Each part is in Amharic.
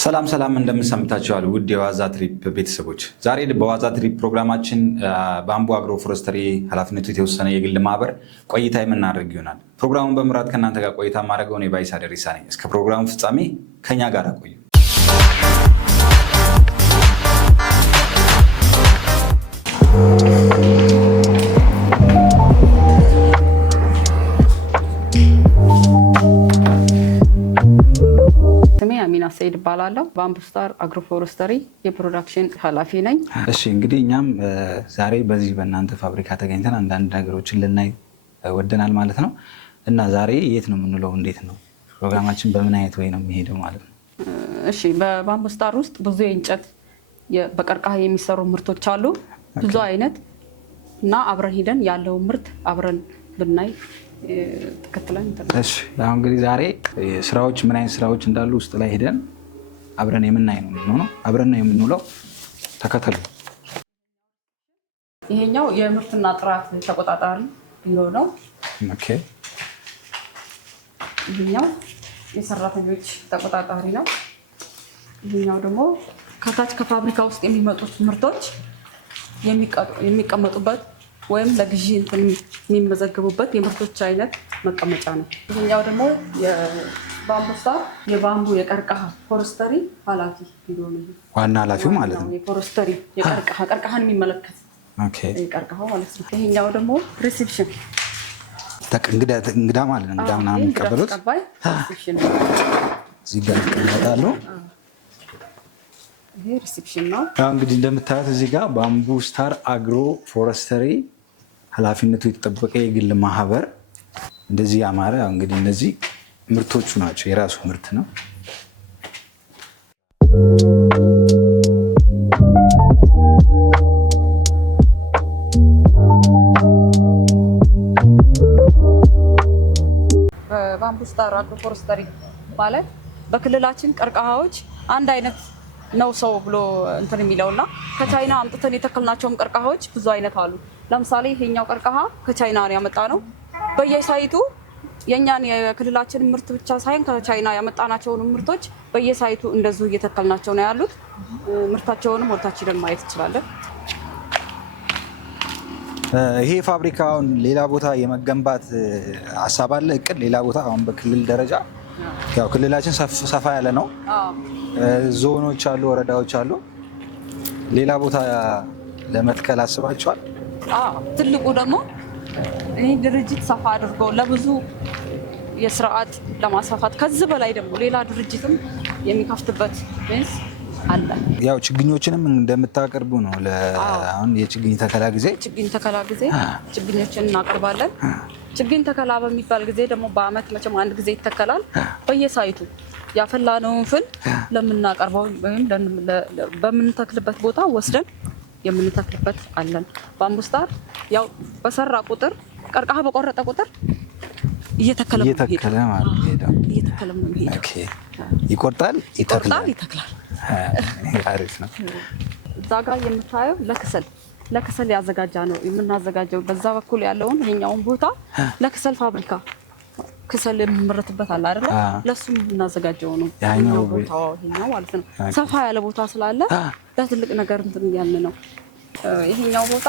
ሰላም ሰላም እንደምንሰምታችኋል ውድ የዋዛ ትሪፕ ቤተሰቦች። ዛሬ በዋዛ ትሪፕ ፕሮግራማችን ባምቡ አግሮ ፎረስተሪ ኃላፊነቱ የተወሰነ የግል ማህበር ቆይታ የምናደርግ ይሆናል። ፕሮግራሙን በመምራት ከእናንተ ጋር ቆይታ ማድረገው እኔ ባይሳ ደሪሳ ነኝ። እስከ ፕሮግራሙ ፍጻሜ ከኛ ጋር ቆዩ። አሚና ሰይድ ባላለው ባምቡ ስታር አግሮ ፎረስተሪ የፕሮዳክሽን ኃላፊ ነኝ። እሺ እንግዲህ እኛም ዛሬ በዚህ በእናንተ ፋብሪካ ተገኝተን አንዳንድ ነገሮችን ልናይ ወደናል ማለት ነው። እና ዛሬ የት ነው የምንለው? እንዴት ነው ፕሮግራማችን በምን አይነት ወይ ነው የሚሄደው ማለት ነው? እሺ በባምቡ ስታር ውስጥ ብዙ የእንጨት በቀርከሃ የሚሰሩ ምርቶች አሉ፣ ብዙ አይነት እና አብረን ሄደን ያለው ምርት አብረን ብናይ ተከትለን እሺ አሁን እንግዲህ ዛሬ ስራዎች ምን አይነት ስራዎች እንዳሉ ውስጥ ላይ ሄደን አብረን የምናይ ነው የሚሆነው። አብረን ነው የምንውለው። ተከተሉ። ይሄኛው የምርትና ጥራት ተቆጣጣሪ ቢሮ ነው። ኦኬ። ይሄኛው የሰራተኞች ተቆጣጣሪ ነው። ይሄኛው ደግሞ ከታች ከፋብሪካ ውስጥ የሚመጡት ምርቶች የሚቀመጡበት ወይም ለግዢ የሚመዘገቡበት የምርቶች አይነት መቀመጫ ነው። ይሄኛው ደግሞ የባምቡ ስታር የባምቡ የቀርከሃ ፎረስተሪ ኃላፊ ቢሮ ነው። ዋና ኃላፊው ማለት ነው። የፎረስተሪ ቀርከሃን የሚመለከት የቀርከሃው ማለት ነው። ይሄኛው ደግሞ ሪሴፕሽን እንግዳ ማለት ነው። እንግዳ ምናምን የሚቀበሉት ሪሴፕሽን እዚህ ጋር ይቀመጣሉ። ይሄ ሪሴፕሽን ነው። እንግዲህ እንደምታዩት እዚህ ጋር ባምቡ ስታር አግሮ ፎረስተሪ ኃላፊነቱ የተጠበቀ የግል ማህበር እንደዚህ ያማረ። እንግዲህ እነዚህ ምርቶቹ ናቸው፣ የራሱ ምርት ነው። ባምቡ ስታር አግሮ ፎረስተሪ ማለት በክልላችን ቀርከሃዎች አንድ አይነት ነው ሰው ብሎ እንትን የሚለውና ከቻይና አምጥተን የተከልናቸውም ቀርከሃዎች ብዙ አይነት አሉ። ለምሳሌ ይሄኛው ቀርከሃ ከቻይና ነው ያመጣ ነው። በየሳይቱ የኛን የክልላችን ምርት ብቻ ሳይሆን ከቻይና ያመጣናቸውን ምርቶች በየሳይቱ እንደዚሁ እየተከልናቸው ነው ያሉት። ምርታቸውንም ወርታችንን ማየት እንችላለን። ይሄ ፋብሪካውን ሌላ ቦታ የመገንባት ሀሳብ አለ፣ እቅድ ሌላ ቦታ አሁን በክልል ደረጃ ያው ክልላችን ሰፋ ያለ ነው። ዞኖች አሉ፣ ወረዳዎች አሉ። ሌላ ቦታ ለመትከል አስባችኋል? ትልቁ ደግሞ ይህ ድርጅት ሰፋ አድርጎ ለብዙ የስርዓት ለማስፋፋት ከዚህ በላይ ደግሞ ሌላ ድርጅትም የሚከፍትበት ሜንስ አለ። ያው ችግኞችንም እንደምታቀርቡ ነው። አሁን የችግኝ ተከላ ጊዜ ችግኞችን እናቀርባለን። ችግኝ ተከላ በሚባል ጊዜ ደግሞ በአመት መቼም አንድ ጊዜ ይተከላል። በየሳይቱ ያፈላነውን ፍል ለምናቀርበው ወይም በምንተክልበት ቦታ ወስደን የምንተክልበት አለን። ባምቡ ስታር ያው በሰራ ቁጥር ቀርከሃ በቆረጠ ቁጥር እየተከለ ነው። ይቆርጣል፣ ይተክላል። አሪፍ ነው። እዛ ጋር የምታየው ለክሰል ያዘጋጃ ነው የምናዘጋጀው። በዛ በኩል ያለውን ይሄኛውን ቦታ ለክሰል ፋብሪካ ክሰል የምንመረትበት አለ አይደል? ለሱ የምናዘጋጀው ነው ያኛው ቦታው ይሄኛው ማለት ነው። ሰፋ ያለ ቦታ ስላለ ለትልቅ ነገር እንትን ያልን ነው። ይሄኛው ቦታ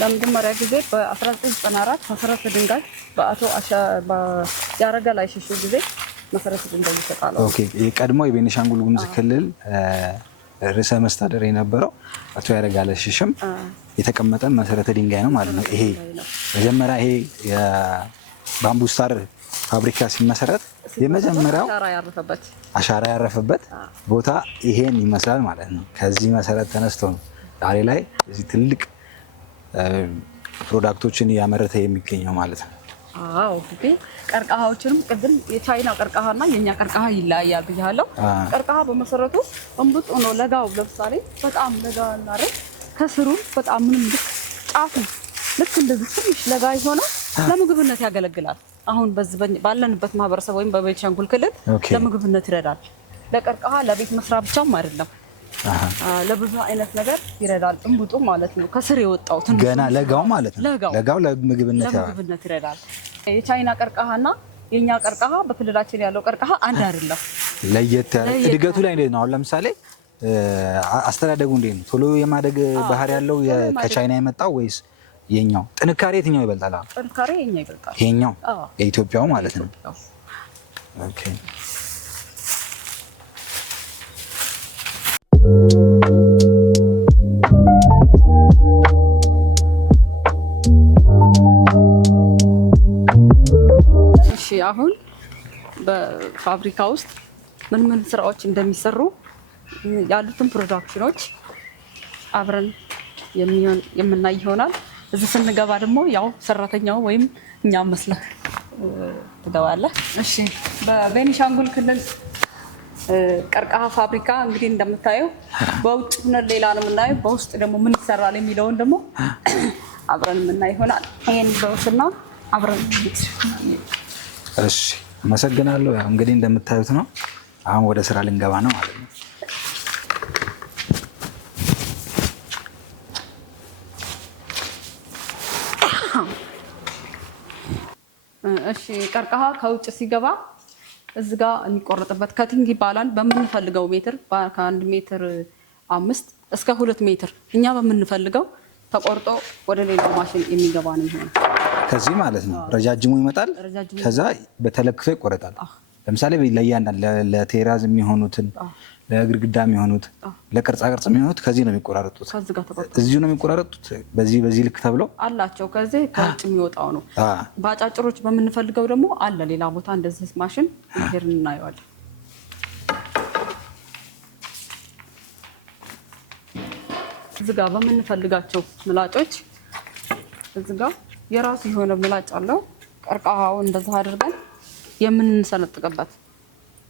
ለመጀመሪያ ጊዜ በ1994 መሰረተ ድንጋይ በአቶ ያረጋል አይሸሹ ጊዜ መሰረተ ድንጋይ ይሰጣሉ። ኦኬ። የቀድሞ የቤኒሻንጉል ጉሙዝ ክልል ርዕሰ መስተዳድር የነበረው አቶ ያረጋል አይሸሽም የተቀመጠ መሰረተ ድንጋይ ነው ማለት ነው። ይሄ መጀመሪያ ይሄ የባምቡ ስታር ፋብሪካ ሲመሰረት የመጀመሪያው አሻራ ያረፈበት ቦታ ይሄን ይመስላል ማለት ነው። ከዚህ መሰረት ተነስቶ ነው ዛሬ ላይ እዚህ ትልቅ ፕሮዳክቶችን እያመረተ የሚገኘው ማለት ነው። አዎ እንግዲህ ቀርከሃዎችንም ቅድም የቻይና ቀርከሃና የኛ ቀርከሃ ይለያያል ብያለሁ። ቀርከሃ በመሰረቱ እንቡጥ ነው ለጋው። ለምሳሌ በጣም ለጋ እናረግ ከስሩ በጣም ምንም ጫፉ ልክ እንደዚህ ትንሽ ለጋ የሆነ ለምግብነት ያገለግላል። አሁን ባለንበት ማህበረሰብ ወይም በቤኒሻንጉል ክልል ለምግብነት ይረዳል። ለቀርከሃ ለቤት መስሪያ ብቻም አይደለም፣ ለብዙ አይነት ነገር ይረዳል። እንቡጡ ማለት ነው ከስር የወጣው ትንሽ ገና ለጋው ማለት ነው። ለጋው ለምግብነት ይረዳል። የቻይና ቀርከሃና የኛ ቀርከሃ በክልላችን ያለው ቀርከሃ አንድ አይደለም። ለየት ያለ እድገቱ ላይ እንዴት ነው? አሁን ለምሳሌ አስተዳደጉ እንዴት ነው? ቶሎ የማደግ ባህሪ ያለው ከቻይና የመጣው ወይስ የኛው? ጥንካሬ የትኛው ይበልጣል? ጥንካሬ የኛው ይበልጣል። የኛው የኢትዮጵያው ማለት ነው። ኦኬ እሺ አሁን በፋብሪካ ውስጥ ምን ምን ስራዎች እንደሚሰሩ ያሉትን ፕሮዳክሽኖች አብረን የምናይ ይሆናል። እዚህ ስንገባ ደግሞ ያው ሰራተኛው ወይም እኛም መስለህ ትገባለህ። እሺ በቤኒሻንጉል ክልል ቀርከሃ ፋብሪካ እንግዲህ እንደምታየው በውጭ ሆነን ሌላ ነው የምናየው፣ በውስጥ ደግሞ ምን ይሰራል የሚለውን ደግሞ አብረን የምናይ ይሆናል። ይሄን በውስጥና አብረን እሺ አመሰግናለሁ። ያው እንግዲህ እንደምታዩት ነው። አሁን ወደ ስራ ልንገባ ነው ማለት ነው። እሺ ቀርከሃ ከውጭ ሲገባ እዚህ ጋር የሚቆረጥበት ከቲንግ ይባላል። በምንፈልገው ሜትር ከ1 ሜትር 5 እስከ 2 ሜትር እኛ በምንፈልገው ተቆርጦ ወደ ሌላው ማሽን የሚገባ ነው የሚሆነው። ከዚህ ማለት ነው ረጃጅሙ ይመጣል፣ ከዛ በተለክቶ ይቆረጣል። ለምሳሌ ለእያንዳንዱ ለቴራዝ የሚሆኑትን ለግድግዳ የሚሆኑት ለቅርጻ ቅርጽ የሚሆኑት ከዚህ ነው የሚቆራረጡት። እዚሁ ነው የሚቆራረጡት። በዚህ ልክ ተብለው አላቸው። ከዚህ ከውጭ የሚወጣው ነው። በአጫጭሮች በምንፈልገው ደግሞ አለ ሌላ ቦታ እንደዚህ ማሽን ሄር እናየዋለን። እዚህ ጋር በምንፈልጋቸው ምላጮች እዚህ ጋር የራሱ የሆነ ምላጭ አለው። ቀርከሃው እንደዛ አድርገን የምንሰነጥቀበት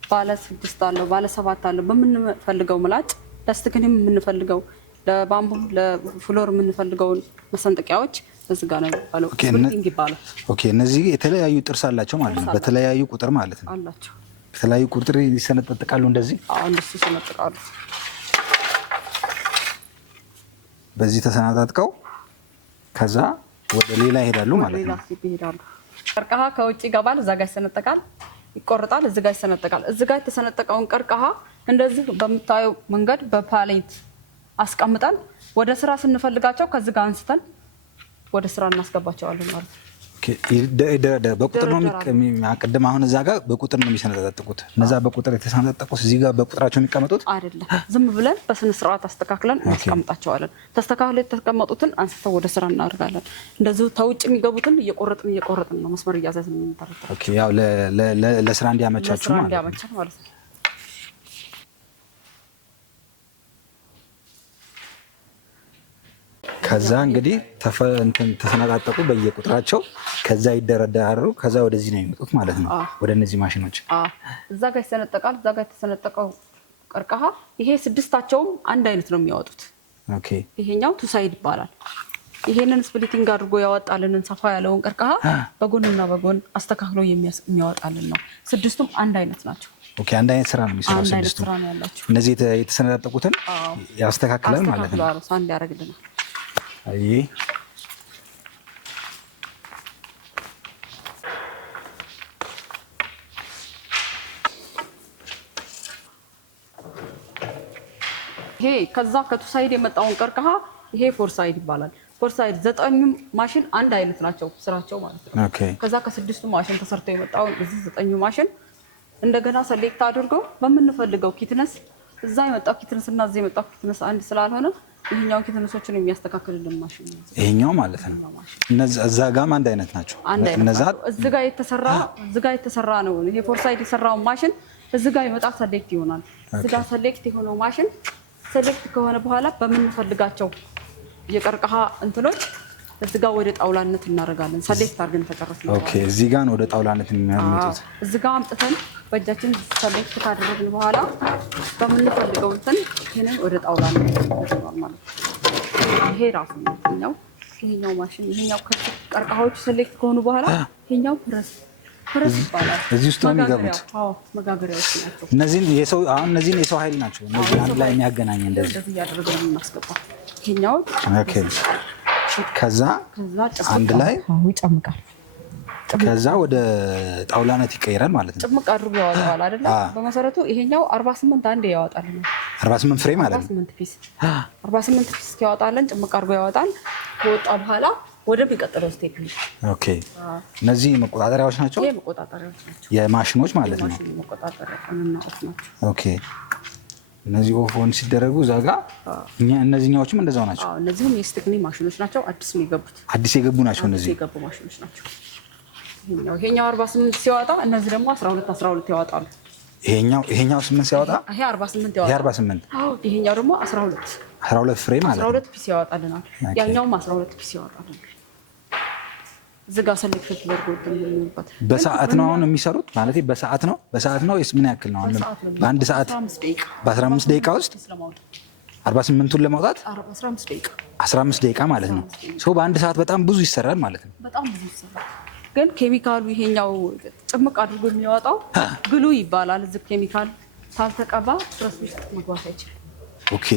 ባለ 6 አለው፣ ባለ 7 አለው። በምንፈልገው ምላጭ ለስትክንም የምንፈልገው ለባምቡ ለፍሎር የምንፈልገውን መሰንጠቂያዎች እዚህ ጋር ነው ያለው። ስፕሊንግ ይባላል። ኦኬ እነዚህ የተለያዩ ጥርስ አላቸው ማለት ነው። በተለያዩ ቁጥር ማለት ነው አላቸው። በተለያዩ ቁጥር ይሰነጠቃሉ እንደዚህ። አዎ እንደሱ ይሰነጠቃሉ። በዚህ ተሰናጣጥቀው ከዛ ወደ ሌላ ይሄዳሉ ማለት ነው። ቀርከሃ ከውጭ ይገባል፣ እዛ ጋር ይሰነጠቃል፣ ይቆርጣል፣ እዚህ ጋር ይሰነጠቃል። እዚህ ጋር የተሰነጠቀውን ቀርከሃ እንደዚህ በምታየው መንገድ በፓሌት አስቀምጠን ወደ ስራ ስንፈልጋቸው ከዚህ ጋር አንስተን ወደ ስራ እናስገባቸዋለን ማለት ነው። በቁጥር ነው የሚቀድም። አሁን እዛ ጋር በቁጥር ነው የሚሰነጣጠቁት። እነዛ በቁጥር የተሰነጣጠቁት እዚህ ጋር በቁጥራቸው የሚቀመጡት አይደለም። ዝም ብለን በስነ ስርዓት አስተካክለን እናስቀምጣቸዋለን። ተስተካክለው የተቀመጡትን አንስተው ወደ ስራ እናደርጋለን። እንደዚሁ ተውጭ የሚገቡትን እየቆረጥን ነው መስመር እያዘዝን የምንተረተው። ኦኬ ያው ለስራ እንዲያመቻችሁ ማለት ነው። ከዛ እንግዲህ ተሰነጣጠቁ በየቁጥራቸው፣ ከዛ ይደረደራሉ። ከዛ ወደዚህ ነው የሚመጡት ማለት ነው፣ ወደ እነዚህ ማሽኖች። እዛ ጋር ይሰነጠቃል። እዛ ጋር የተሰነጠቀው ቀርከሃ ይሄ 6ታቸውም አንድ አይነት ነው የሚያወጡት። ኦኬ ይሄኛው ቱሳይድ ይባላል። ይሄንን ስፕሊቲንግ አድርጎ ያወጣልንን ሰፋ ያለውን ቀርከሃ በጎንና በጎን አስተካክሎ የሚያወጣልን ነው። 6ቱም አንድ አይነት ናቸው። ኦኬ አንድ አይነት ስራ ነው የሚሰራው 6ቱ። እነዚህ የተሰነጣጠቁትን ያስተካክላል ማለት ነው። አንድ ያደርግልናል። አይ ይሄ ከዛ ከቱሳይድ የመጣውን ቀርከሃ ይሄ ፎርሳይድ ይባላል። ፎርሳይድ 9ኙም ማሽን አንድ አይነት ናቸው ስራቸው ማለት ነው። ኦኬ ከዛ ከ6ቱ ማሽን ተሰርተው የመጣውን እዚህ 9ኙ ማሽን እንደገና ሰሌክት አድርገው በምንፈልገው ኪትነስ እዛ የመጣው ኪትነስ እና እዚህ የመጣው ኪትነስ አንድ ስላልሆነ ይሄኛው ኪትነሶችን የሚያስተካክልልን ማሽን ነው ይሄኛው ማለት ነው። እዛ ጋርም አንድ አይነት ናቸው። እነዛ እዚህ ጋር የተሰራ ነው። ይሄ ፎርሳይድ የሰራው ማሽን እዚህ ጋር ይመጣ ሰሌክት ይሆናል። እዚህ ጋር ሰሌክት የሆነው ማሽን ሰሌክት ከሆነ በኋላ በምንፈልጋቸው የቀርከሃ እንትኖች እዚህ ጋር ወደ ጣውላነት እናደርጋለን። ሰሌክት አድርገን ተጨረስን። ኦኬ እዚህ ጋር ነው ወደ ጣውላነት የሚያመጡት። እዚህ ጋር አምጥተን በእጃችን ሰሌክት ካደረግን በኋላ በምንፈልገው እንትን ይሄንን ወደ ጣውላነት እናደርጋለን ማለት ነው። ይሄ ራሱ ነው ይሄኛው ማሽን። ይሄኛው ቀርከሃዎች ሰሌክት ከሆኑ በኋላ ይሄኛው ፕረስ ይባላል። እዚህ ውስጥ ነው የሚገቡት። አዎ መጋገሪያዎች ናቸው። እነዚህን የሰው ኃይል ናቸው። እነዚህ አንድ ላይ የሚያገናኝ እንደዚህ እያደረግን እናስገባው። ይሄኛው ኦኬ ከዛ አንድ ላይ ይጨምቃል። ከዛ ወደ ጣውላነት ይቀየራል ማለት ነው። ጭምቅ አድርጎ ያወጣዋል አይደል? በመሰረቱ ይሄኛው 48 አንዴ ያወጣልን 48 ፍሬ ማለት ነው። 48 ፒስ ያወጣልን ጭምቅ አድርጎ ያወጣል። ከወጣ በኋላ ወደሚቀጥለው ስቴፕ ነው። ኦኬ እነዚህ መቆጣጠሪያዎች ናቸው። ይሄ መቆጣጠሪያዎች ናቸው የማሽኖች ማለት ነው። የማሽን መቆጣጠሪያ እና ኦፍ ናቸው። ኦኬ እነዚህ ኦፎን ሲደረጉ እዛ ጋር እነዚህኛዎችም እንደዛው ናቸው። አዎ እነዚህም የስቴክኒ ማሽኖች ናቸው። አዲስ ነው የገቡት። አዲስ የገቡ ናቸው እነዚህ የገቡ ማሽኖች ናቸው። ይሄኛው 48 ሲያወጣ እነዚህ ደግሞ 12 ያወጣሉ። ይሄኛው 8 ሲያወጣ ይሄ 48 ያወጣል። 48 አዎ ይሄኛው ደግሞ 12 ፍሬ ማለት 12 ፒስ ያወጣልናል። ያኛውም 12 ፒስ ያወጣልናል። ዝጋ ሰሌክት ተደርጎት የሚሉበት በሰዓት ነው አሁን የሚሰሩት ማለት በሰዓት ነው ወይስ ምን ያክል ነው? በአንድ ሰዓት በ15 ደቂቃ ውስጥ 48ቱን ለማውጣት 15 ደቂቃ ማለት ነው። ሰው በአንድ ሰዓት በጣም ብዙ ይሰራል ማለት ነው። በጣም ብዙ ይሰራል። ግን ኬሚካሉ ይሄኛው ጭምቅ አድርጎ የሚያወጣው ግሉ ይባላል። እዚህ ኬሚካል ሳልተቀባ ፕረስ ውስጥ መግባት አይችልም። ኦኬ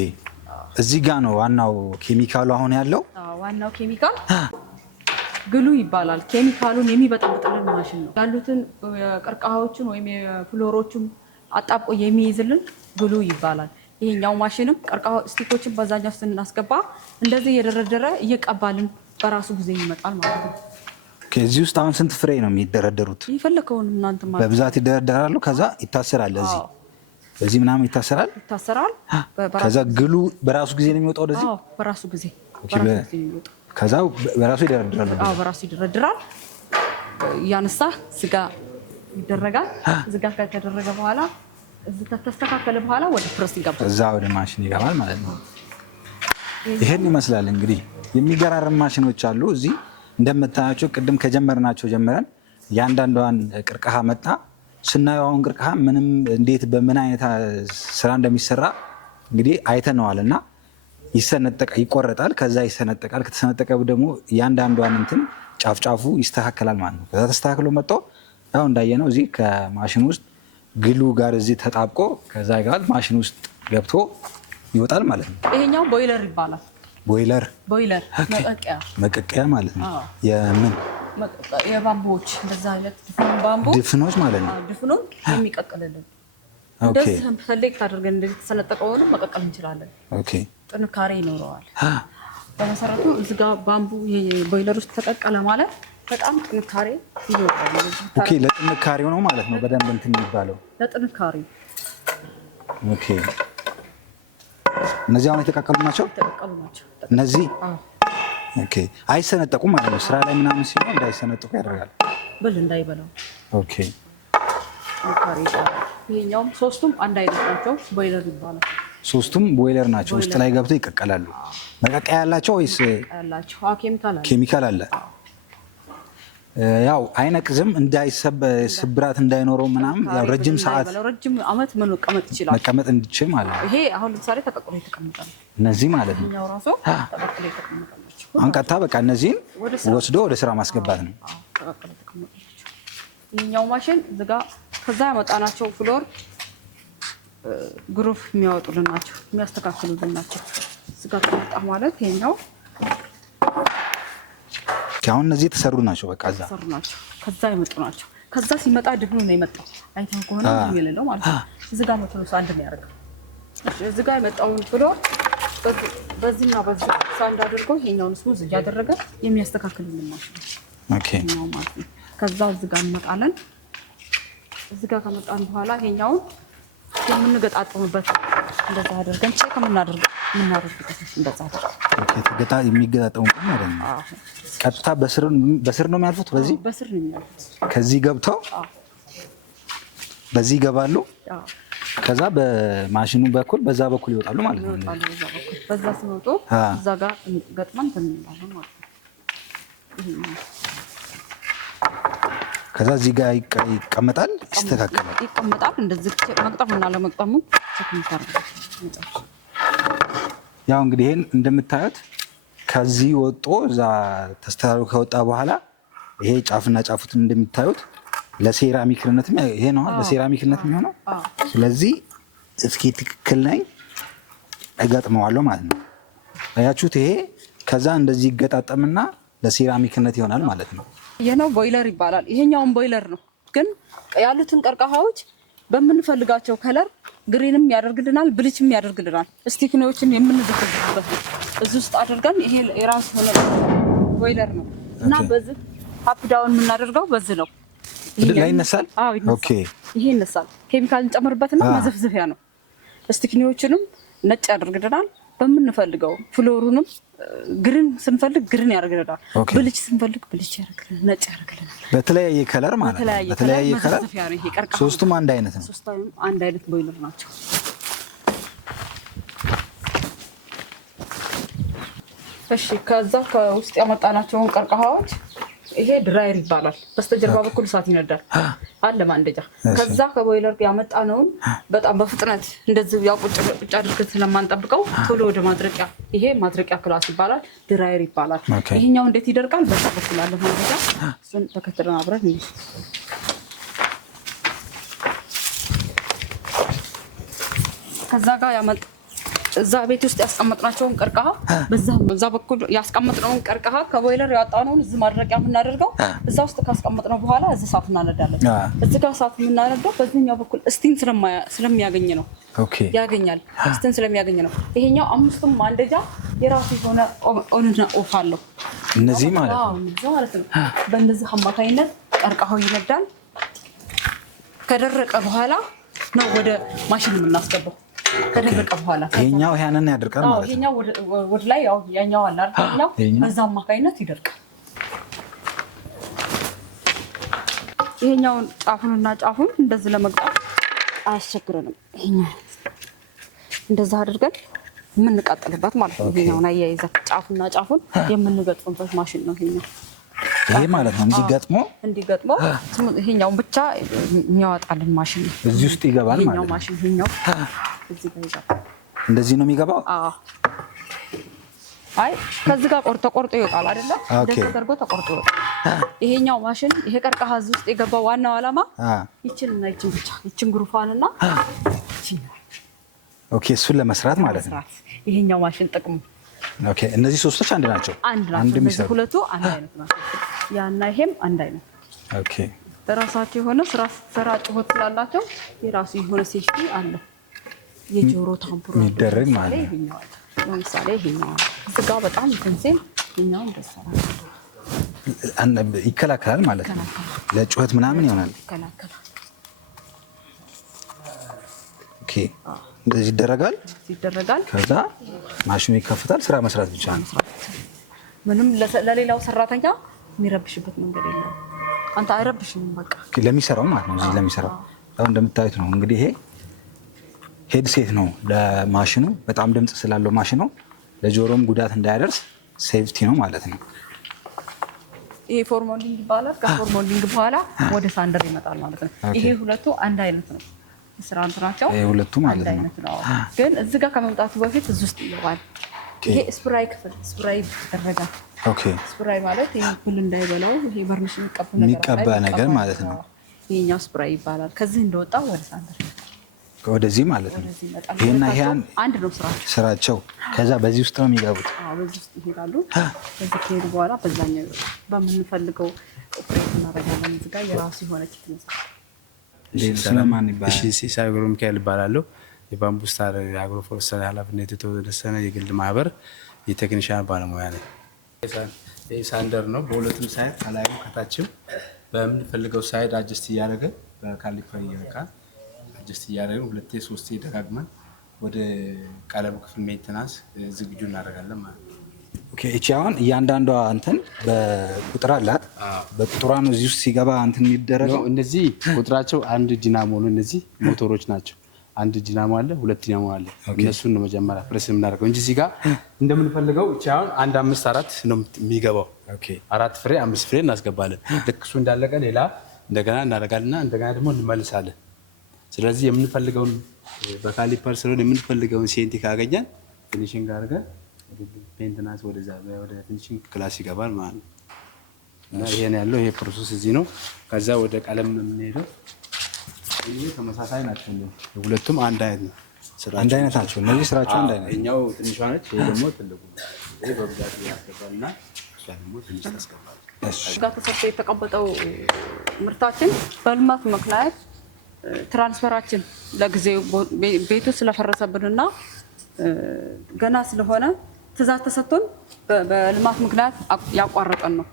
እዚህ ጋር ነው ዋናው ኬሚካሉ አሁን ያለው። ዋናው ኬሚካል ግሉ ይባላል። ኬሚካሉን የሚበጠብጥልን ማሽን ነው። ያሉትን ቀርቀሃዎችን ወይም የፍሎሮችን አጣብቆ የሚይዝልን ግሉ ይባላል። ይሄኛው ማሽንም ቀርቀሃ ስቲኮችን በዛኛው ስናስገባ እንደዚህ እየደረደረ እየቀባልን በራሱ ጊዜ ይመጣል ማለት ነው። ከዚህ ውስጥ አሁን ስንት ፍሬ ነው የሚደረደሩት? የፈለከውን እናንተ ማለት በብዛት ይደረደራሉ። ከዛ ይታሰራል። በዚህ ምናምን ይታሰራል። ከዛ ግሉ በራሱ ጊዜ ነው የሚወጣው ወደዚህ። አዎ በራሱ ጊዜ የሚወጣው። ከዛ በራሱ ይደረድራል። አዎ በራሱ ይደረድራል። ያነሳ ስጋ ይደረጋል። ስጋ ከተደረገ በኋላ እዚህ ከተስተካከለ በኋላ ወደ ፕረስ ይገባል። እዛ ወደ ማሽን ይገባል ማለት ነው። ይሄን ይመስላል እንግዲህ የሚገራርም ማሽኖች አሉ እዚህ እንደምታያቸው። ቅድም ከጀመርናቸው ጀምረን ያንዳንዷን ቅርቀሃ መጣ ስናየው አሁን ቅርቀሃ ምንም እንዴት በምን አይነት ስራ እንደሚሰራ እንግዲህ አይተነዋልና ይቆረጣል። ከዛ ይሰነጠቃል። ከተሰነጠቀ ደግሞ ያንዳንዷን እንትን ጫፍጫፉ ይስተካከላል ማለት ነው። ከዛ ተስተካክሎ መጥቶ ያው እንዳየነው እዚህ ከማሽን ውስጥ ግሉ ጋር እዚህ ተጣብቆ ከዛ ይጋል ማሽን ውስጥ ገብቶ ይወጣል ማለት ነው። ይሄኛው ቦይለር ይባላል። ቦይለር መቀቀያ ማለት ነው። የምን የባምቦች እንደዛ አይነት ባምቦ ድፍኖች ማለት ነው። ድፍኑን የሚቀቅልልን እንደዚህ ሰሌክት አድርገን እንደዚህ ተሰነጠቀውን መቀቀል እንችላለን። ኦኬ ጥንካሬ ይኖረዋል። በመሰረቱ እዚህ ጋር ባምቡ ቦይለር ውስጥ ተቀቀለ ማለት በጣም ጥንካሬ ይኖረዋል። ኦኬ ለጥንካሬው ነው ማለት ነው። በደንብ እንትን የሚባለው ለጥንካሬው። ኦኬ እነዚህ አሁን የተቀቀሉ ናቸው። እነዚህ ኦኬ አይሰነጠቁም ማለት ነው። ስራ ላይ ምናምን ሲሆን እንዳይሰነጠቁ ያደርጋል። ብል እንዳይበላው። ኦኬ ይሄኛውም ሶስቱም አንድ አይነት ናቸው። ቦይለር ይባላል። ሶስቱም ቦይለር ናቸው። ውስጥ ላይ ገብተው ይቀቀላሉ። መቀቀያ ያላቸው ወይስ ያላቸው? ኬሚካል አለ። ያው አይነቅዝም፣ ስብራት እንዳይኖረው ምናምን ያው ረጅም ሰዓት ረጅም ዓመት መቀመጥ ይችላል። መቀመጥ እንዲችል ማለት ነው። ይሄ አሁን ለምሳሌ ተቀቅሎ የተቀመጠ ነው። እነዚህ ማለት ነው። እኛው ራሱ ተቀቅሎ የተቀመጠ ነው። አንቀጣ በቃ እነዚህን ወስዶ ወደ ስራ ማስገባት ነው። ተቀቅሎ የተቀመጠ ነው። ይሄኛው ማሽን ዝጋ ከዛ ያመጣናቸው ፍሎር ግሩፕ የሚያወጡልን ናቸው፣ የሚያስተካክሉልን ናቸው። ዝጋ ተመጣ ማለት ይሄኛው አሁን እነዚህ የተሰሩ ናቸው። በቃ እዛ የተሰሩ ናቸው። ከዛ የመጡ ናቸው። ከዛ ሲመጣ ድፍኑ ነው የመጣው። አይተው ከሆነ ምን የሌለው ማለት ነው። እዚህ ጋር መጥቶ አንድ ነው ያደርገው። እዚህ ጋር የመጣውን ፍሎር በዚህና በዚህ ሳንድ አድርጎ ይሄኛውን ስሙዝ እያደረገ የሚያስተካክልልን ማሽን ነው። ኦኬ ነው ማለት ነው። ከዛ እዚህ ጋር እንመጣለን። እዚህ ጋር ከመጣን በኋላ ይሄኛውን የምንገጣጥምበት እንደዛ አድርገን ቼክ የምናደርግበት እንደዛ አድርገን ተገጣ የሚገጣጠሙበት ማለት ነው። ቀጥታ በስር ነው የሚያልፉት። በስር ነው የሚያልፉት። ከዚህ ገብተው በዚህ ይገባሉ። ከዛ በማሽኑ በኩል በዛ በኩል ይወጣሉ ማለት ነው። በዛ ሲወጡ እዛ ጋር ገጥመን እንላለን ማለት ነው። ከዛ እዚህ ጋር ይቀመጣል፣ ይቀመጣል። እንደዚህ መቅጠሙና ለመቅጠሙ ቼክ እንታረጋለን። ያው እንግዲህ ይሄን እንደምታዩት ከዚህ ወጦ እዛ ተስተካክሎ ከወጣ በኋላ ይሄ ጫፍና ጫፉትን እንደምታዩት ለሴራሚክነትም ይሄ ነው ለሴራሚክነት የሚሆነው። ስለዚህ እስኪ ትክክል ነኝ እገጥመዋለሁ ማለት ነው። አያችሁት? ይሄ ከዛ እንደዚህ ይገጣጠምና ለሴራሚክነት ይሆናል ማለት ነው። የነው ቦይለር ይባላል። ይሄኛውን ቦይለር ነው ግን ያሉትን ቀርቀሃዎች በምንፈልጋቸው ከለር ግሪንም ያደርግልናል፣ ብሊችም ያደርግልናል። ስቲክኖችን የምንዘፈዝፍበት ነው። እዚህ ውስጥ አድርገን ይሄ የራሱ ሆነ ቦይለር ነው እና በዚህ አፕ ዳውን የምናደርገው በዚህ ነው። ላይ ይነሳል። ኦኬ ይሄ ይነሳል። ኬሚካል እንጨምርበትና ማዘፍዘፊያ ነው። ስቲክኖችንም ነጭ ያደርግልናል። በምንፈልገው ፍሎሩንም ግሪን ስንፈልግ ግሪን ያደርግልናል፣ ብልጭ ስንፈልግ ብልጭ ያደርግልናል፣ ነጭ ያደርግልናል። በተለያየ ከለር ማለት ነው። በተለያየ ከለር ሶስቱም አንድ አይነት ነው። ሶስቱም አንድ አይነት ቦይለር ናቸው። እሺ ከዛ ከውስጥ ያመጣናቸውን ቀርቀሃዎች ይሄ ድራየር ይባላል። በስተጀርባ በኩል እሳት ይነዳል አለ ማንደጃ። ከዛ ከቦይለር ያመጣነውን በጣም በፍጥነት እንደዚህ ያው ቁጭ አድርገን ስለማንጠብቀው ቶሎ ወደ ማድረቂያ፣ ይሄ ማድረቂያ ክላስ ይባላል፣ ድራየር ይባላል። ይሄኛው እንዴት ይደርቃል? በዛ በኩል አለ ማንደጃ። እሱን ተከትለን አብረን እንዴ ከዛ ጋር ያመጣ እዛ ቤት ውስጥ ያስቀመጥናቸውን ቀርቀሃ በዛ በኩል ያስቀመጥነውን ቀርቀሃ ከቦይለር ያወጣነውን እዚህ ማድረቂያ የምናደርገው እዛ ውስጥ ካስቀመጥነው በኋላ እዚህ እሳት እናነዳለን። እዚህ ጋር እሳት የምናነዳው በዚህኛው በኩል ስቲም ስለሚያገኝ ነው። ያገኛል፣ ስቲም ስለሚያገኝ ነው። ይሄኛው አምስቱም ማንደጃ የራሱ የሆነ ኦንና ኦፍ አለው። እነዚህ ማለት ነው። በእነዚህ አማካኝነት ቀርቀሃው ይነዳል። ከደረቀ በኋላ ነው ወደ ማሽን የምናስገባው። ከደረቀ በኋላ ይሄኛው ያንን ያደርቃል ማለት ነው። ይሄኛው ወደ ላይ ያው ያኛው አለ አይደል? በዛ አማካኝነት ይደርቃል። ይሄኛውን ጫፉንና ጫፉን እንደዚህ ለመግጣት አያስቸግረንም። ይሄኛው እንደዛ አድርገን የምንቀጥልበት ማለት ነው። ይሄኛውን አያይዘን ጫፉና ጫፉን የምንገጥምበት ማሽን ነው ይሄኛው። ይሄ ማለት ነው እንዲገጥመው ይሄኛውን ብቻ የሚያወጣልን ማሽን ነው። እዚህ ውስጥ ይገባል ማለት ነው። ማሽን ይሄኛው እዚህ ጋር ይገባል። እንደዚህ ነው የሚገባው? አዎ። አይ ከዚህ ጋር ቆርጦ ይወጣል አይደለ? እንደዚህ ተደርጎ ተቆርጦ ይወጣል። ይሄኛው ማሽን ይሄ ቀርቀሃ እዚህ ውስጥ የገባው ዋናው ዓላማ ይችንና ይችን ብቻ ይችን ግሩፋንና ይችን እሱን ለመስራት ማለት ነው። ይሄኛው ማሽን ጥቅሙ እነዚህ ሶስቶች አንድ ናቸው። እነዚህ ሁለቱ አንድ አይነት ናቸው። ያና ይሄም አንድ አይነት። በራሳቸው የሆነ ስራ ስትሰራ ጩኸት ስላላቸው የራሱ የሆነ ሴፍቲ አለ። የጆሮ ታምፑር የሚደረግ ማለት ነው። ለምሳሌ ይሄኛው እዚህ ጋር በጣም ትንሴም ይሄኛው እንደሰራ ይከላከላል ማለት ነው። ለጩኸት ምናምን ይሆናል። ይከላከላል። እንደዚህ ይደረጋል። ከዛ ማሽኑ ይከፈታል። ስራ መስራት ብቻ ነው። ምንም ለሌላው ሰራተኛ የሚረብሽበት መንገድ የለም። አንተ አይረብሽም። በቃ ለሚሰራው ማለት ነው። እዚህ ለሚሰራው አሁን እንደምታዩት ነው እንግዲህ ይሄ ሄድሴት ነው ለማሽኑ። በጣም ድምጽ ስላለው ማሽኑ ለጆሮም ጉዳት እንዳያደርስ ሴፍቲ ነው ማለት ነው። ይሄ ፎርሞሊንግ ይባላል። ከፎርሞሊንግ በኋላ ወደ ሳንደር ይመጣል ማለት ነው። ይሄ ሁለቱ አንድ አይነት ነው። ስራ እንትናቸው ሁለቱ ማለት ነው። ግን እዚህ ጋር ከመምጣቱ በፊት እዚህ ውስጥ ይገባል። ይሄ ስፕራይ ክፍል ስፕራይ ይደረጋል። ስፕራይ ማለት ይሄ ብል እንዳይበላው ይሄ በርኒሽ የሚቀባ ነገር ማለት ነው። ይሄኛው ስፕራይ ይባላል። ከዚህ እንደወጣ ወደ ሳንደር ወደዚህ ማለት ነው። ይሄና ይሄ አንድ ነው ስራቸው። ከዛ በዚህ ውስጥ ነው የሚገቡት። በዚህ ውስጥ ይሄዳሉ። ከዚህ ከሄዱ በኋላ በዛኛው በምንፈልገው ኦፕሬት እናደርጋለን። እዚህ ጋር የራሱ የሆነ ኪት ነው። ስለማን ይባላል? ሲሳይ ገብረ ሚካኤል ይባላለሁ። የባምቡ ስታር አግሮ ፎረስትሪ ኃላፊነት የተወሰነ የግል ማህበር የቴክኒሻን ባለሙያ ነኝ። ሳንደር ነው። በሁለቱም ሳይድ ከላይም ከታችም በምንፈልገው ሳይድ አጀስት እያደረገ በካሊፐር እየለካል አጀስት እያደረግን ሁለቴ ሶስቴ ደጋግመን ወደ ቀለም ክፍል ሜንቴናንስ ዝግጁ እናደርጋለን ማለት ነው። እቺ አሁን እያንዳንዷ እንትን በቁጥር አላት። በቁጥሯ ነው እዚህ ውስጥ ሲገባ እንትን የሚደረገው። እነዚህ ቁጥራቸው አንድ ዲናሞ ነው። እነዚህ ሞተሮች ናቸው። አንድ ዲናሞ አለ፣ ሁለት ዲናሞ አለ። እነሱን ነው መጀመሪያ ፕሬስ የምናደርገው እንጂ እዚህ ጋር እንደምንፈልገው እቺ አሁን 1 5 4 ነው የሚገባው። 4 ፍሬ 5 ፍሬ እናስገባለን። ልክ እሱ እንዳለቀ ሌላ እንደገና እናደርጋልና እንደገና ደግሞ እንመልሳለን። ስለዚህ የምንፈልገውን በካሊፐር ስለሆነ የምንፈልገውን ሴንቲ ካገኘን ፊኒሺንግ አድርገን ሜንቴናንስ ወደ ፊኒሺንግ ክላስ ይገባል ማለት ነው። እና ይሄ ነው ያለው። ይሄ ፕሮሰስ እዚህ ነው። ከዛ ወደ ቀለም የምንሄደው ይሄ ተመሳሳይ ናቸው። ሁለቱም አንድ አይነት ነው። አንድ አይነት ናቸው። እነዚህ ስራቸው አንድ አይነት። እኛው ትንሿ ነች፣ ይሄ ደግሞ ትልቁ ነው። ይሄ በብዛት ያስገባልና እሷ ደግሞ ትንሽ ታስገባለች። ጋር ተሰርቶ የተቀመጠው ምርታችን በልማት ምክንያት ትራንስፈራችን ለጊዜው ቤቱ ስለፈረሰብንና ገና ስለሆነ ትዕዛዝ ተሰጥቶን በልማት ምክንያት ያቋረጠን ነው።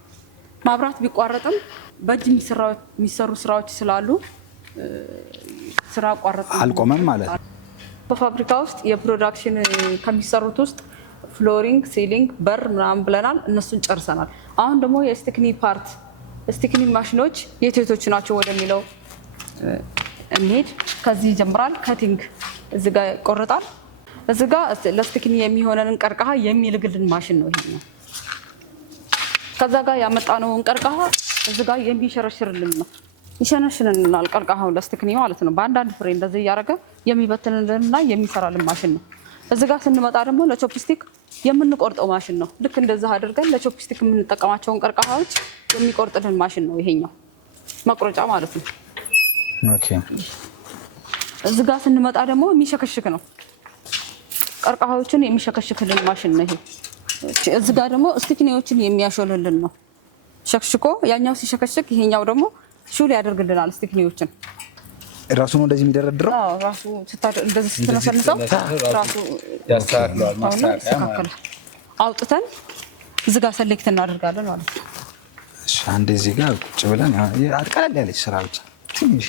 ማብራት ቢቋረጥም በእጅ የሚሰሩ ስራዎች ስላሉ ስራ አቋረጥ አልቆመም ማለት ነው። በፋብሪካ ውስጥ የፕሮዳክሽን ከሚሰሩት ውስጥ ፍሎሪንግ፣ ሲሊንግ፣ በር ምናምን ብለናል። እነሱን ጨርሰናል። አሁን ደግሞ የስቲክኒ ፓርት ስቲክኒ ማሽኖች የቴቶች ናቸው ወደሚለው እንሄድ። ከዚህ ይጀምራል። ከቲንግ እዚህ ጋር ይቆረጣል። እዚህ ጋር ለስቲክኒ የሚሆነንን ቀርቀሃ የሚልግልን ማሽን ነው ይሄ ነው። ከዛ ጋር ያመጣነውን ቀርቀሃ እዚህ ጋር የሚሸረሽርልን ነው። ይሸነሽንልናል ቀርቀሃው ለስቲክኒ ማለት ነው። በአንዳንድ ፍሬ እንደዚህ እያደረገ የሚበትንልንና የሚሰራልን ማሽን ነው። እዚህ ጋር ስንመጣ ደግሞ ለቾፕስቲክ የምንቆርጠው ማሽን ነው። ልክ እንደዚህ አድርገን ለቾፕስቲክ የምንጠቀማቸውን ቀርቀሃዎች የሚቆርጥልን ማሽን ነው ይሄኛው መቁረጫ ማለት ነው። ኦኬ። እዚህ ጋር ስንመጣ ደግሞ የሚሸከሽክ ነው። ቀርቀሃዎችን የሚሸከሽክልን ማሽን ነው ይሄ። እዚህ ጋር ደግሞ ስቲክኒዎችን የሚያሾልልን ነው። ሸክሽኮ ያኛው ሲሸከሽክ ይሄኛው ደግሞ ሹል ያደርግልናል ስቲክኒዎችን። ራሱ ነው እንደዚህ የሚደረድረው። አዎ ራሱ እንደዚህ ስትነሰንሰው ራሱ ያስተካክለዋል። ማስተካከያ አውጥተን እዚህ ጋር ሰሌክት እናደርጋለን ማለት ነው። እሺ አንዴ እዚህ ጋር ቁጭ ብለን አጥቀላል ያለች ስራ ብቻ ትንሽ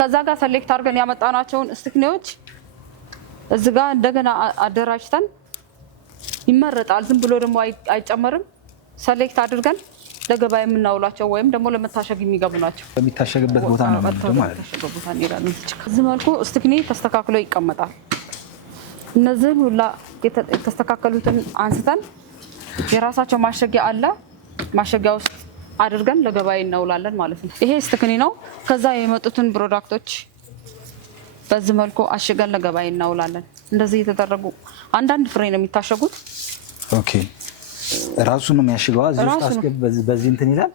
ከዛ ጋር ሰሌክት አድርገን ያመጣናቸውን ስቲክኒዎች እዚህ ጋር እንደገና አደራጅተን ይመረጣል። ዝም ብሎ ደግሞ አይጨመርም። ሰሌክት አድርገን ለገበያ የምናውላቸው ወይም ደግሞ ለመታሸግ የሚገቡ ናቸው። በሚታሸግበት ቦታ ነው ማለት ነው። እዚህ መልኩ ስቲክኒ ተስተካክሎ ይቀመጣል። እነዚህን ሁላ የተስተካከሉትን አንስተን የራሳቸው ማሸጊያ አለ። ማሸጊያ ውስጥ አድርገን ለገበያ እናውላለን ማለት ነው። ይሄ ስቲክኒ ነው። ከዛ የመጡትን ፕሮዳክቶች በዚህ መልኩ አሽገን ለገበያ እናውላለን። እንደዚህ የተደረጉ አንዳንድ ፍሬ ነው የሚታሸጉት። ኦኬ። ራሱ ነው የሚያሽገው። እዚህ ውስጥ አስገብ በዚህ እንትን ይላል።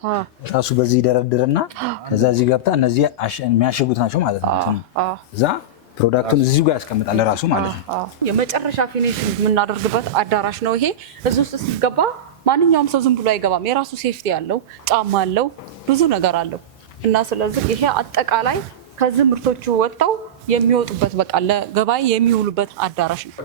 ራሱ በዚህ ይደረድርና ከዛ እዚህ ገብታ እነዚህ የሚያሽጉት ናቸው ማለት ነው። እዛ ፕሮዳክቱን እዚሁ ጋር ያስቀምጣል ራሱ ማለት ነው። የመጨረሻ ፊኒሽንግ የምናደርግበት አዳራሽ ነው ይሄ። እዚህ ውስጥ ሲገባ ማንኛውም ሰው ዝም ብሎ አይገባም። የራሱ ሴፍቲ አለው፣ ጫማ አለው፣ ብዙ ነገር አለው እና ስለዚህ ይሄ አጠቃላይ ከዚህ ምርቶቹ ወጥተው የሚወጡበት በቃ ለገበያ የሚውሉበት አዳራሽ ነው።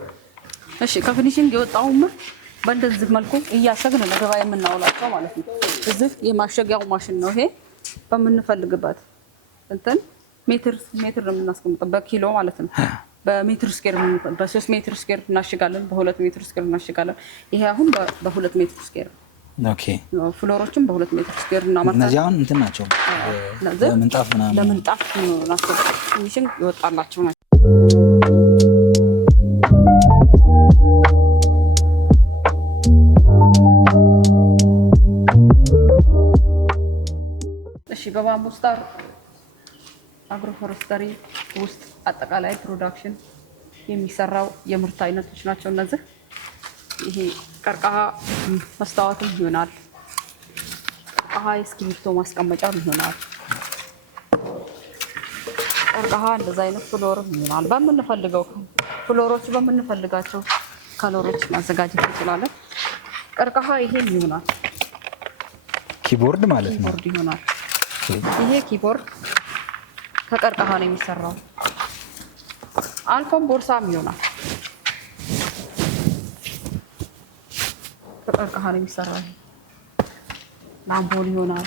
እሺ ከፊኒሽንግ የወጣው ምርት በእንደዚህ መልኩ እያሸግን ለገበያ የምናውላቸው ማለት ነው። እዚህ የማሸጊያው ማሽን ነው ይሄ። በምንፈልግበት እንትን ሜትር ነው የምናስቀምጠው በኪሎ ማለት ነው። በሜትር ስኬር በ3 ሜትር ስኬር እናሽጋለን፣ በ2 ሜትር ስኬር እናሽጋለን። ይሄ አሁን በ2 ሜትር ስኬር ኦኬ። ፍሎሮችም በ2 ሜትር ስኬር እናመርታለን። እነዚህ አሁን እንትን ናቸው ለምንጣፍ ምናምን ለምንጣፍ ናቸው። ፊኒሽንግ ይወጣላቸው ናቸው። እሺ በባምቡ ስታር አግሮ ፎረስተሪ ውስጥ አጠቃላይ ፕሮዳክሽን የሚሰራው የምርት አይነቶች ናቸው እነዚህ። ይሄ ቀርቀሃ መስታወትም ይሆናል፣ ቀርቀሃ የእስክሪብቶ ማስቀመጫም ይሆናል፣ ቀርቀሃ እንደዛ አይነት ፍሎርም ይሆናል። በምንፈልገው ፍሎሮች በምንፈልጋቸው ከለሮች ማዘጋጀት እንችላለን። ቀርቀሃ ይሄም ይሆናል፣ ኪቦርድ ማለት ነው። ኪቦርድ ይሆናል። ይሄ ኪቦርድ ከቀርቀሃ ነው የሚሰራው። አልፎም ቦርሳም ይሆናል፣ ከቀርቀሃ ነው የሚሰራው። ላምፖል ይሆናል፣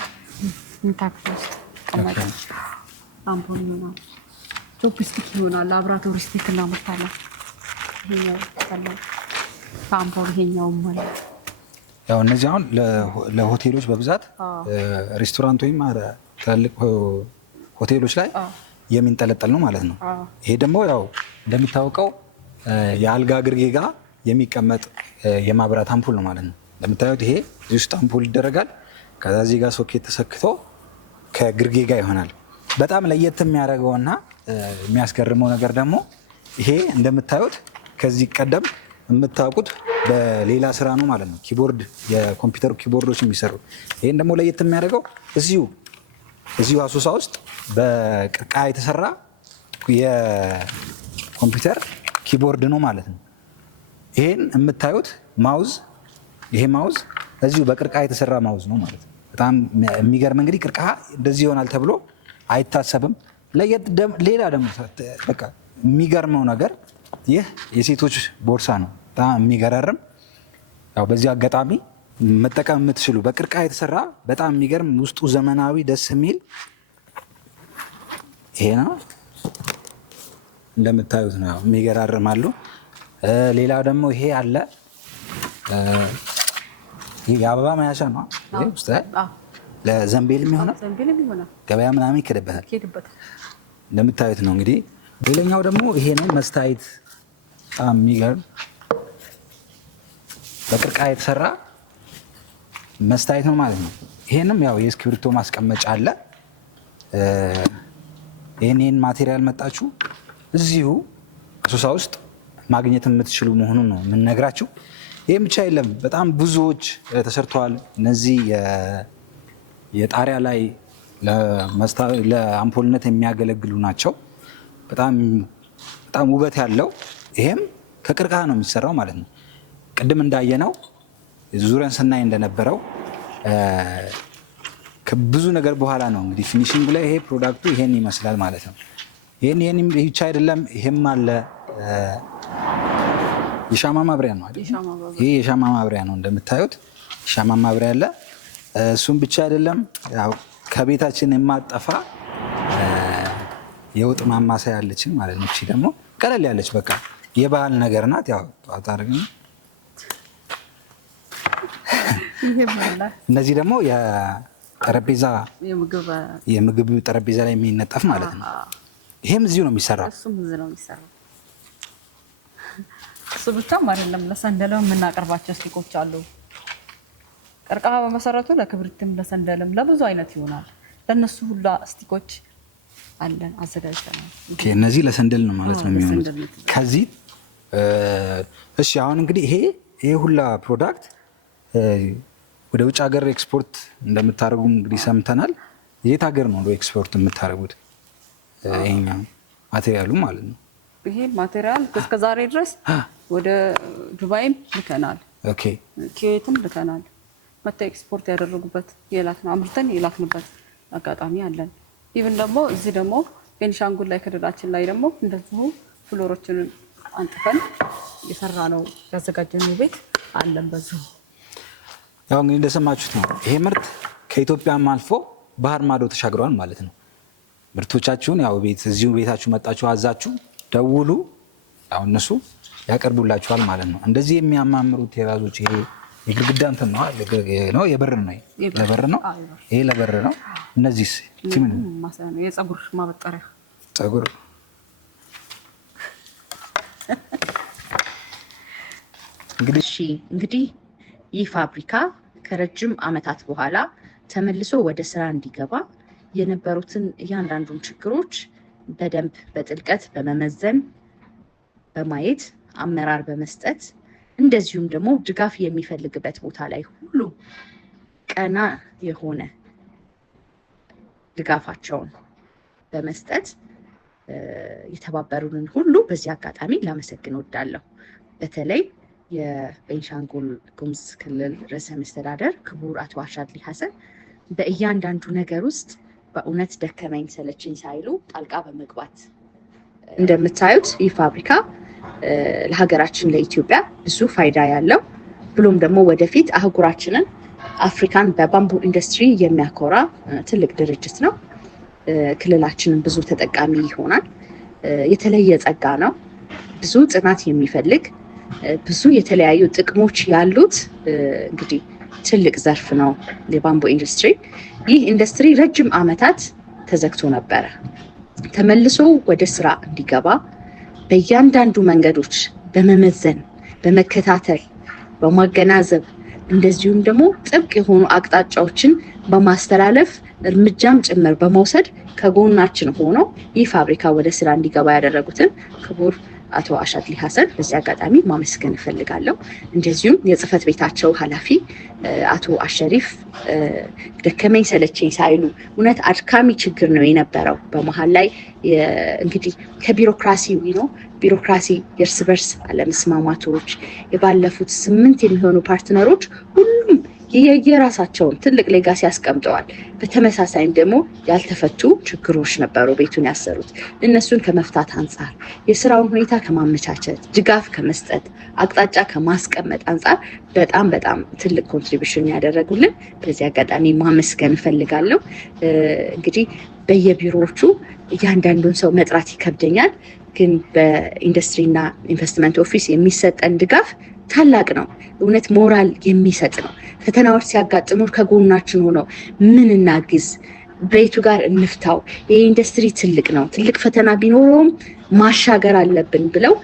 ኢንታክት ውስጥ ተቀመጠ ላምፖል ይሆናል። ቾፕስቲክ ይሆናል፣ ላብራቶሪ ስቲክ እናመርታለን። ይሄኛው ተሰላም ላምፖል ይሄኛውም ማለት ያው እነዚህ አሁን ለሆቴሎች በብዛት ሬስቶራንት ወይም ትላልቅ ሆቴሎች ላይ የሚንጠለጠል ነው ማለት ነው። ይሄ ደግሞ ያው እንደሚታወቀው የአልጋ ግርጌ ጋር የሚቀመጥ የማብራት አምፑል ነው ማለት ነው። እንደምታዩት ይሄ እዚህ ውስጥ አምፑል ይደረጋል። ከዛ እዚህ ጋር ሶኬት ተሰክቶ ከግርጌ ጋር ይሆናል። በጣም ለየት የሚያደርገውና የሚያስገርመው ነገር ደግሞ ይሄ እንደምታዩት ከዚህ ቀደም የምታውቁት በሌላ ስራ ነው ማለት ነው። ኪቦርድ የኮምፒውተር ኪቦርዶች የሚሰሩ ይሄን ደግሞ ለየት የሚያደርገው እዚሁ አሶሳ ውስጥ በቀርከሃ የተሰራ የኮምፒውተር ኪቦርድ ነው ማለት ነው። ይሄን የምታዩት ማውዝ ይሄ ማውዝ እዚሁ በቅርቃ የተሰራ ማውዝ ነው ማለት ነው። በጣም የሚገርም እንግዲህ ቅርቃ እንደዚህ ይሆናል ተብሎ አይታሰብም። ሌላ ደግሞ በቃ የሚገርመው ነገር ይህ የሴቶች ቦርሳ ነው። በጣም የሚገራርም ያው በዚህ አጋጣሚ መጠቀም የምትችሉ በቅርቃ የተሰራ በጣም የሚገርም ውስጡ ዘመናዊ ደስ የሚል ይሄ ነው። እንደምታዩት ነው የሚገራርማሉ። ሌላ ደግሞ ይሄ አለ። ይሄ የአበባ መያዣ ነው። ይሄ ውስጥ ለዘንቤልም ይሆናል፣ ገበያ ምናምን ይከደበታል። እንደምታዩት ነው እንግዲህ። ሌላኛው ደግሞ ይሄ ነው መስታየት። በጣም የሚገርም በቅርቃ የተሰራ መስታየት ነው ማለት ነው። ይሄንም ያው የእስክሪብቶ ማስቀመጫ አለ። ይሄን ማቴሪያል መጣችሁ እዚሁ አሶሳ ውስጥ ማግኘት የምትችሉ መሆኑን ነው የምንነግራችሁ። ይህም ብቻ የለም፣ በጣም ብዙዎች ተሰርተዋል። እነዚህ የጣሪያ ላይ ለአምፖልነት የሚያገለግሉ ናቸው። በጣም ውበት ያለው ይሄም ከቅርቃ ነው የሚሰራው ማለት ነው። ቅድም እንዳየነው ዙረን ስናይ እንደነበረው ከብዙ ነገር በኋላ ነው እንግዲህ ፊኒሽንግ ላይ ይሄ ፕሮዳክቱ ይሄን ይመስላል ማለት ነው። ይሄን ብቻ አይደለም፣ ይሄም አለ። የሻማ ማብሪያ ነው አይደል? ይሄ የሻማ ማብሪያ ነው እንደምታዩት፣ የሻማ ማብሪያ አለ። እሱም ብቻ አይደለም፣ ያው ከቤታችን የማጠፋ የወጥ ማማሰያ ያለችን ማለት ነው። እቺ ደግሞ ቀለል ያለች በቃ የባህል ነገር ናት። ያው ታርግ እነዚህ ደግሞ የጠረጴዛ የምግብ ጠረጴዛ ላይ የሚነጠፍ ማለት ነው። ይሄም እዚሁ ነው የሚሰራው። እሱ ብቻም አይደለም፣ ለሰንደልም የምናቀርባቸው ስቲኮች አሉ። ቀርከሃ በመሰረቱ ለክብሪትም ለሰንደልም ለብዙ አይነት ይሆናል። ለነሱ ሁላ ስቲኮች አለን አዘጋጅተናል። እነዚህ ለሰንደል ነው ማለት ነው የሚሆኑት ከዚህ። እሺ አሁን እንግዲህ ይሄ ሁላ ፕሮዳክት ወደ ውጭ ሀገር ኤክስፖርት እንደምታደርጉ እንግዲህ ሰምተናል። የት ሀገር ነው ኤክስፖርት የምታደርጉት? ይሄኛው ማቴሪያሉ ማለት ነው። ይሄ ማቴሪያል እስከ ዛሬ ድረስ ወደ ዱባይም ልከናል፣ ኩዌትም ልከናል። መተው ኤክስፖርት ያደረጉበት አምርተን የላክንበት አጋጣሚ አለን። ኢቭን ደግሞ እዚህ ደግሞ ቤኒሻንጉል ላይ ክልላችን ላይ ደግሞ እንደዚሁ ፍሎሮችን አንጥፈን የሰራ ነው ያዘጋጀነው ቤት አለን። በዚሁ ያው እንግዲህ እንደሰማችሁት ነው። ይሄ ምርት ከኢትዮጵያም አልፎ ባህር ማዶ ተሻግሯል ማለት ነው። ምርቶቻችሁን ያው እዚሁ ቤታችሁ መጣችሁ አዛችሁ ደውሉ፣ ያው እነሱ ያቀርቡላችኋል ማለት ነው። እንደዚህ የሚያማምሩት ቴራዞች ይሄ የግድግዳ እንትን ነው የበር ነው ለበር ነው ይሄ ለበር ነው። እነዚህስ ምን የፀጉር ማበጠሪያ ፀጉር እንግዲህ ይህ ፋብሪካ ከረጅም ዓመታት በኋላ ተመልሶ ወደ ስራ እንዲገባ የነበሩትን እያንዳንዱን ችግሮች በደንብ በጥልቀት በመመዘን በማየት አመራር በመስጠት እንደዚሁም ደግሞ ድጋፍ የሚፈልግበት ቦታ ላይ ሁሉ ቀና የሆነ ድጋፋቸውን በመስጠት የተባበሩንን ሁሉ በዚህ አጋጣሚ ላመሰግን እወዳለሁ። በተለይ የቤንሻንጉል ጉሙዝ ክልል ርዕሰ መስተዳደር ክቡር አቶ አሻድሊ ሀሰን በእያንዳንዱ ነገር ውስጥ በእውነት ደከመኝ ሰለችኝ ሳይሉ ጣልቃ በመግባት እንደምታዩት ይህ ፋብሪካ ለሀገራችን ለኢትዮጵያ ብዙ ፋይዳ ያለው ብሎም ደግሞ ወደፊት አህጉራችንን አፍሪካን በባምቡ ኢንዱስትሪ የሚያኮራ ትልቅ ድርጅት ነው። ክልላችንን ብዙ ተጠቃሚ ይሆናል። የተለየ ጸጋ ነው። ብዙ ጥናት የሚፈልግ ብዙ የተለያዩ ጥቅሞች ያሉት እንግዲህ ትልቅ ዘርፍ ነው የባምቡ ኢንዱስትሪ። ይህ ኢንዱስትሪ ረጅም ዓመታት ተዘግቶ ነበረ። ተመልሶ ወደ ስራ እንዲገባ በእያንዳንዱ መንገዶች በመመዘን በመከታተል በማገናዘብ እንደዚሁም ደግሞ ጥብቅ የሆኑ አቅጣጫዎችን በማስተላለፍ እርምጃም ጭምር በመውሰድ ከጎናችን ሆኖ ይህ ፋብሪካ ወደ ስራ እንዲገባ ያደረጉትን ክቡር አቶ አሻድሊ ሀሰን በዚህ አጋጣሚ ማመስገን እፈልጋለሁ። እንደዚሁም የጽህፈት ቤታቸው ኃላፊ አቶ አሸሪፍ ደከመኝ ሰለቸኝ ሳይሉ እውነት አድካሚ ችግር ነው የነበረው። በመሀል ላይ እንግዲህ ከቢሮክራሲ ነው ቢሮክራሲ የእርስ በርስ አለመስማማቶች የባለፉት 8 የሚሆኑ ፓርትነሮች ሁሉም የየራሳቸውን ትልቅ ሌጋሲ አስቀምጠዋል። በተመሳሳይም ደግሞ ያልተፈቱ ችግሮች ነበሩ ቤቱን ያሰሩት። እነሱን ከመፍታት አንጻር የስራውን ሁኔታ ከማመቻቸት ድጋፍ ከመስጠት አቅጣጫ ከማስቀመጥ አንጻር በጣም ትልቅ ኮንትሪቢሽን ያደረጉልን በዚህ አጋጣሚ ማመስገን እፈልጋለሁ። እንግዲህ በየቢሮዎቹ እያንዳንዱን ሰው መጥራት ይከብደኛል፣ ግን በኢንዱስትሪና ኢንቨስትመንት ኦፊስ የሚሰጠን ድጋፍ ታላቅ ነው። እውነት ሞራል የሚሰጥ ነው። ፈተናዎች ሲያጋጥሙ ከጎናችን ሆነው ምን እናግዝ፣ ቤቱ ጋር እንፍታው፣ ይህ ኢንዱስትሪ ትልቅ ነው፣ ትልቅ ፈተና ቢኖረውም ማሻገር አለብን ብለው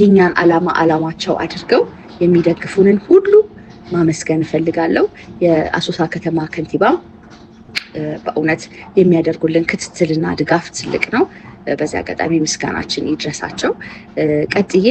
የኛን አላማቸው አድርገው የሚደግፉንን ሁሉ ማመስገን እፈልጋለሁ። የአሶሳ ከተማ ከንቲባም በእውነት የሚያደርጉልን ክትትልና ድጋፍ ትልቅ ነው። በዚህ አጋጣሚ ምስጋናችን ይድረሳቸው። ቀጥዬ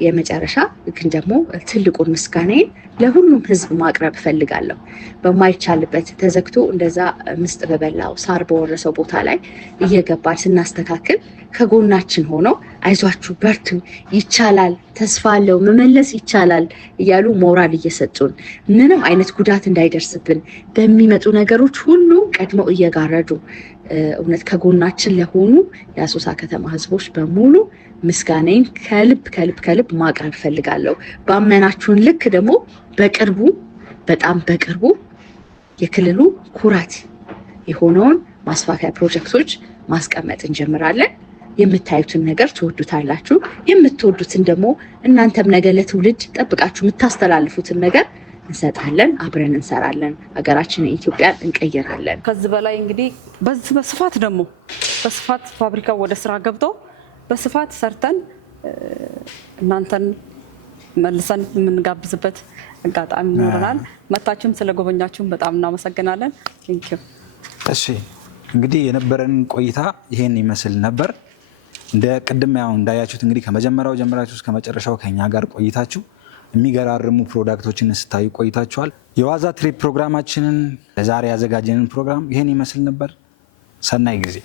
የመጨረሻ ግን ደግሞ ትልቁን ምስጋናዬን ለሁሉም ሕዝብ ማቅረብ እፈልጋለሁ። በማይቻልበት ተዘግቶ እንደዛ ምስጥ በበላው ሳር በወረሰው ቦታ ላይ እየገባን ስናስተካክል ከጎናችን ሆነው አይዟችሁ፣ በርቱ፣ ይቻላል፣ ተስፋ አለው፣ መመለስ ይቻላል እያሉ ሞራል እየሰጡን ምንም አይነት ጉዳት እንዳይደርስብን በሚመጡ ነገሮች ሁሉ ቀድመው እየጋረዱ እውነት ከጎናችን ለሆኑ የአሶሳ ከተማ ሕዝቦች በሙሉ ምስጋናዬን ከልብ ማቅረብ ፈልጋለሁ። ባመናችሁን ልክ ደግሞ በጣም በቅርቡ የክልሉ ኩራት የሆነውን ማስፋፊያ ፕሮጀክቶች ማስቀመጥ እንጀምራለን። የምታዩትን ነገር ትወዱታላችሁ። የምትወዱትን ደግሞ እናንተም ነገ ለትውልድ ጠብቃችሁ የምታስተላልፉትን ነገር እንሰጣለን፣ አብረን እንሰራለን፣ ሀገራችንን ኢትዮጵያን እንቀይራለን። ከዚህ በላይ እንግዲህ በስፋት ፋብሪካው ወደ ስራ ገብቶ በስፋት ሰርተን እናንተን መልሰን የምንጋብዝበት አጋጣሚ ይኖረናል። መታችሁም ስለጎበኛችሁም በጣም እናመሰግናለን። ቴንኪው። እሺ እንግዲህ የነበረን ቆይታ ይሄን ይመስል ነበር። እንደ ቅድም ያው እንዳያችሁት እንግዲህ ከመጀመሪያው ጀምራችሁ እስከ መጨረሻው ከኛ ጋር ቆይታችሁ የሚገራርሙ ፕሮዳክቶችን ስታዩ ቆይታችኋል። የዋዛ ትሪፕ ፕሮግራማችንን ለዛሬ ያዘጋጀንን ፕሮግራም ይሄን ይመስል ነበር። ሰናይ ጊዜ